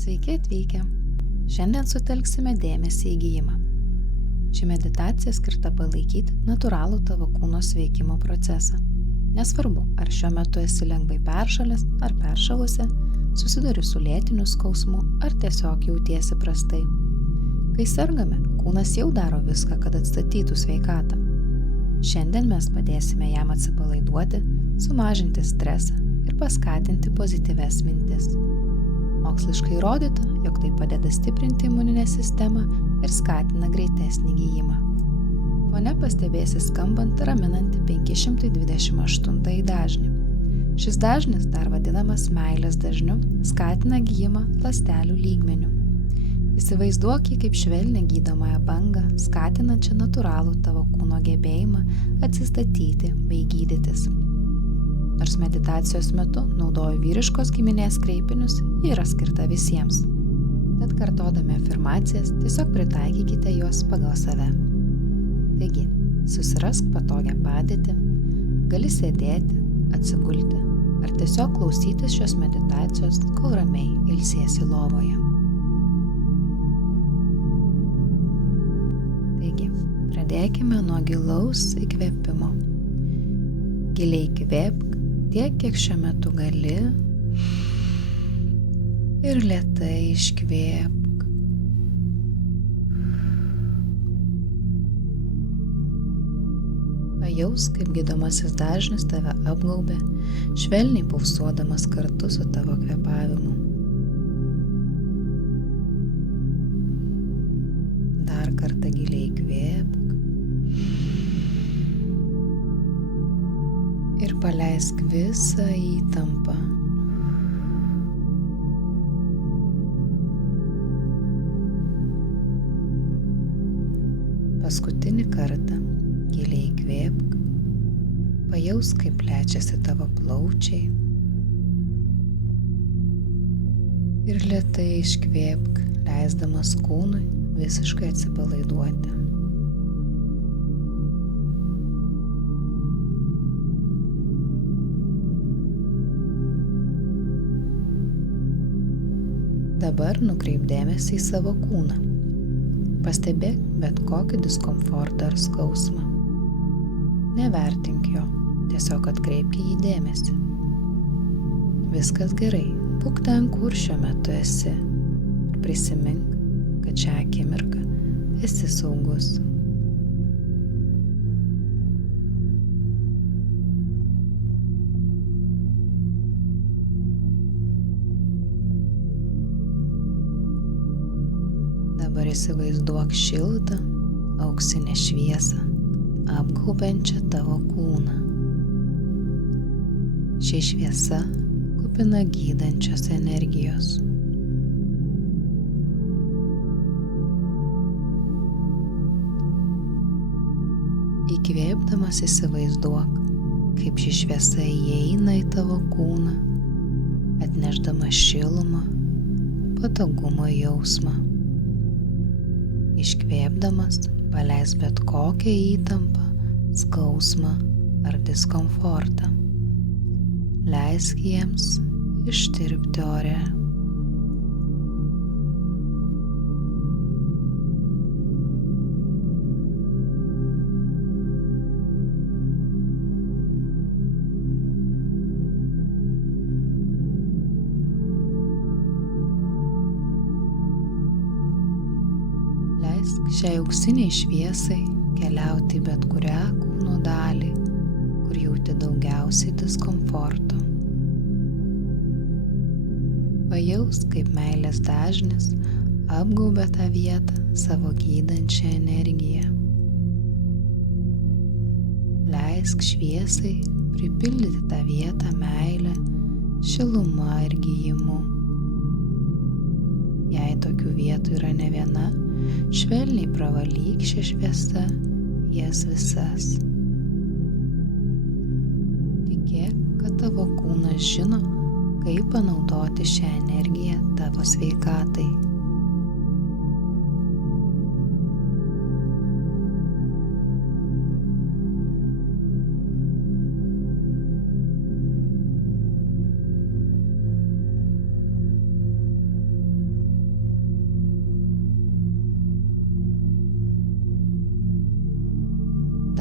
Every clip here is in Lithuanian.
Sveiki atvykę. Šiandien sutelksime dėmesį į gijimą. Ši meditacija skirta palaikyti natūralų tavo kūno sveikimo procesą. Nesvarbu, ar šiuo metu esi lengvai peršalęs ar peršalusi, susiduri su lėtiniu skausmu ar tiesiog jautiesi prastai. Kai sergame, kūnas jau daro viską, kad atstatytų sveikatą. Šiandien mes padėsime jam atsipalaiduoti, sumažinti stresą ir paskatinti pozityves mintis. Moksliškai įrodyta, jog tai padeda stiprinti imuninę sistemą ir skatina greitesnį gijimą. Fone pastebėsi skambant raminantį 528 dažnį. Šis dažnis, dar vadinamas meilės dažniu, skatina gijimą ląstelių lygmeniu. Įsivaizduok jį kaip švelnią gydomąją bangą, skatinančią natūralų tavo kūno gebėjimą atsistatyti bei gydytis. Nors meditacijos metu naudoju vyriškos giminės kreipinius, ji yra skirta visiems. Tad kartodami afirmacijas tiesiog pritaikykite juos pagal save. Taigi, susirask patogią padėtį, gali sėdėti, atsigulti ar tiesiog klausytis šios meditacijos, kol ramiai ilsiesi lovoje. Taigi, pradėkime nuo gilaus įkvėpimo. Giliai įkvėpk tiek, kiek šiuo metu gali ir lėtai iškvėpk. Pajausk, kaip gydomasis dažnis tave apgaubia, švelniai pulsuodamas kartu su tavo kvėpavimu. Dar kartą giliai įkvėpk ir paleisk visą įtampą. Paskutinį kartą giliai įkvėpk, pajausk, kaip plečiasi tavo plaučiai ir lėtai iškvėpk, leisdamas kūnui visiškai atsipalaiduoti. Dabar nukreip dėmesį į savo kūną. Pastebėk bet kokį diskomfortą ar skausmą. Nevertink jo, tiesiog atkreipk į jį dėmesį. Viskas gerai, būk ten, kur šiuo metu esi. Ir prisimink, kad šią akimirką esi saugus. Dabar įsivaizduok šiltą, auksinę šviesą, apgaubiančią tavo kūną. Ši šviesa kupina gydančios energijos. Įkvėpdamas įsivaizduok, kaip ši šviesa įeina į tavo kūną, atnešdama šilumą, patogumo jausmą. Iškvėpdamas paleisk bet kokią įtampą, skausmą ar diskomfortą. Leisk jiems ištirpti ore. Leisk šiai auksiniai šviesai keliauti į bet kurią kūno dalį, kur jauti daugiausiai diskomforto. Pajausk, kaip meilės dažnis apgaubia tą vietą savo gydančią energiją. Leisk šviesai pripildyti tą vietą meilę, šiluma ir gijimu. Jei tokių vietų yra ne viena, švelniai pravalyk šią šviesą jas visas. Tikėk, kad tavo kūnas žino, kaip panaudoti šią energiją tavo sveikatai.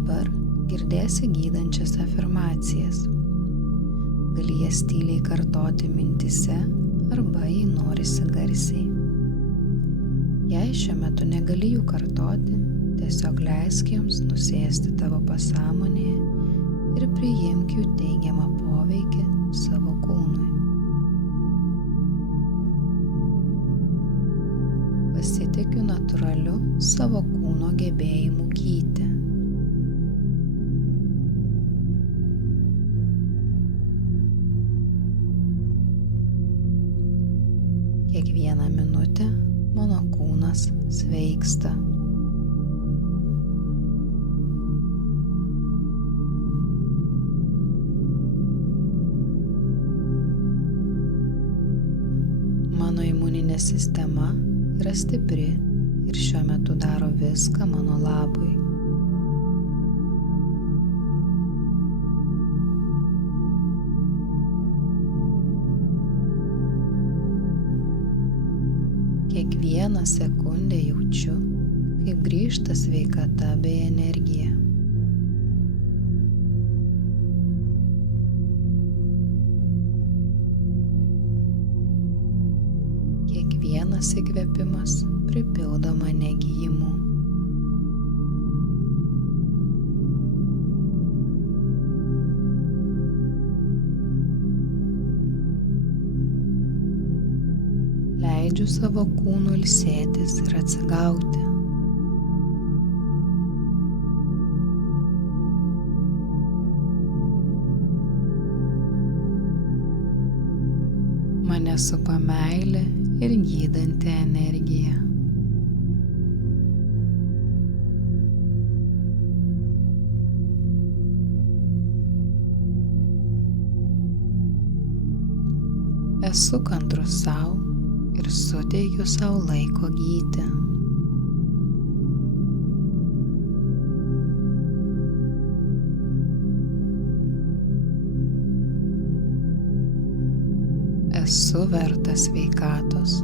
Dabar girdėsi gydančias afirmacijas. Gali jas tyliai kartoti mintyse arba jei norisi garsiai. Jei šiuo metu negali jų kartoti, tiesiog leisk joms nusėsti tavo pasąmonėje ir priimk jų teigiamą poveikį savo kūnui. Pasitikiu natūraliu savo kūno gebėjimu gyti. Kiekvieną minutę mano kūnas sveiksta. Mano imuninė sistema yra stipri ir šiuo metu daro viską mano labui. Kiekvieną sekundę jaučiu, kaip grįžta sveikata bei energija. Kiekvienas įkvėpimas pripildo mane gyjimu. Leidžiu savo kūnui ilsėtis ir atsigauti. Mane supa meilė ir gydanti energija. Esu kantrus sau ir suteikiu sau laiko gyti. Esu vertas sveikatos.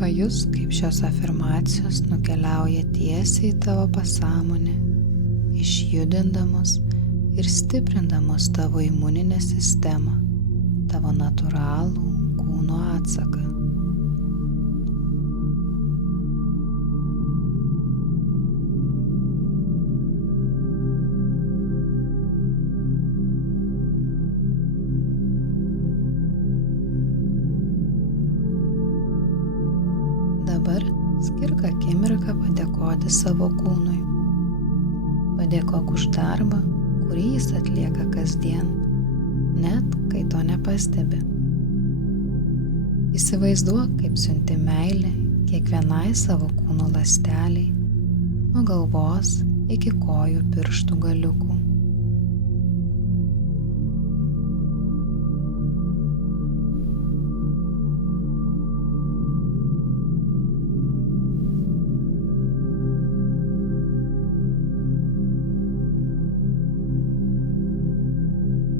Pajusk, kaip šios afirmacijos nukeliauja tiesiai į tavo pasąmonę, išjudindamos ir stiprindamos tavo imuninę sistemą, tavo natūralų kūno atsaką. Dabar skirk akimirką padėkoti savo kūnui. Padėkok už darbą, kurį jis atlieka kasdien, net kai to nepastebi. Įsivaizduok, kaip siunti meilę kiekvienai savo kūno ląsteliai, nuo galvos iki kojų pirštų galiukų.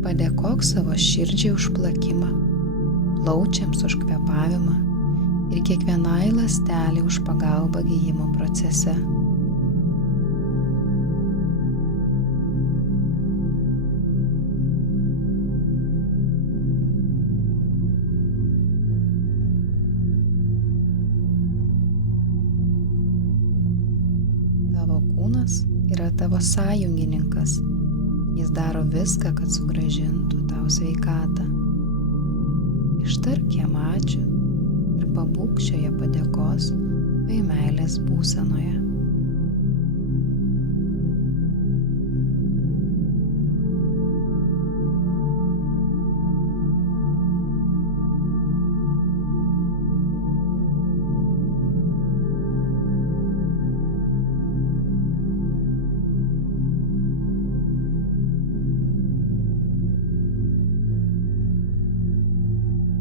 Padėkok savo širdžiai už plakimą, plaučiams už kvėpavimą ir kiekvienai ląstelei už pagalbą gijimo procese. Tavo kūnas yra tavo sąjungininkas. Jis daro viską, kad sugrąžintų tau sveikatą. Ištark jam ačiū ir pabūk šioje padėkos bei meilės būsenoje.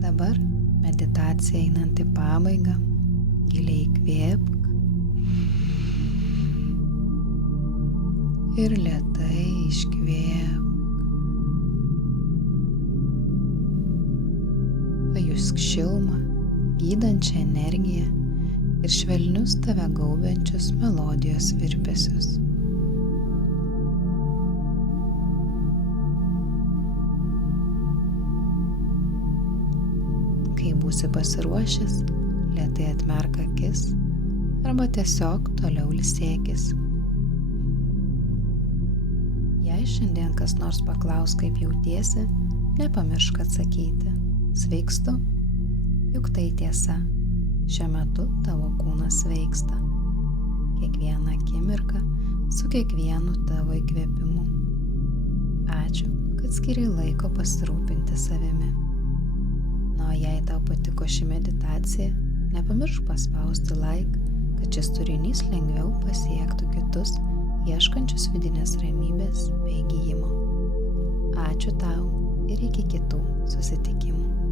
Dabar meditacija einant į pabaigą, giliai įkvėpk ir lėtai iškvėpk. šilumą, gydančią energiją ir švelnius tave gaubiančius melodijos virpesius. Kai būsi pasiruošęs, lėtai atmerk akis arba tiesiog toliau ilsėkis. Jei šiandien kas nors paklaus, kaip jautiesi, nepamiršk atsakyti: sveikstu, juk tai tiesa. Šiuo metu tavo kūnas sveiksta. Kiekvieną akimirką su kiekvienu tavo įkvėpimu. Ačiū, kad skiri laiko pasirūpinti savimi. Na, o jei tau patiko ši meditacija, nepamiršk paspausti like, kad šis turinys lengviau pasiektų kitus, ieškančius vidinės ramybės bei gijimo. Ačiū tau ir iki kitų susitikimų.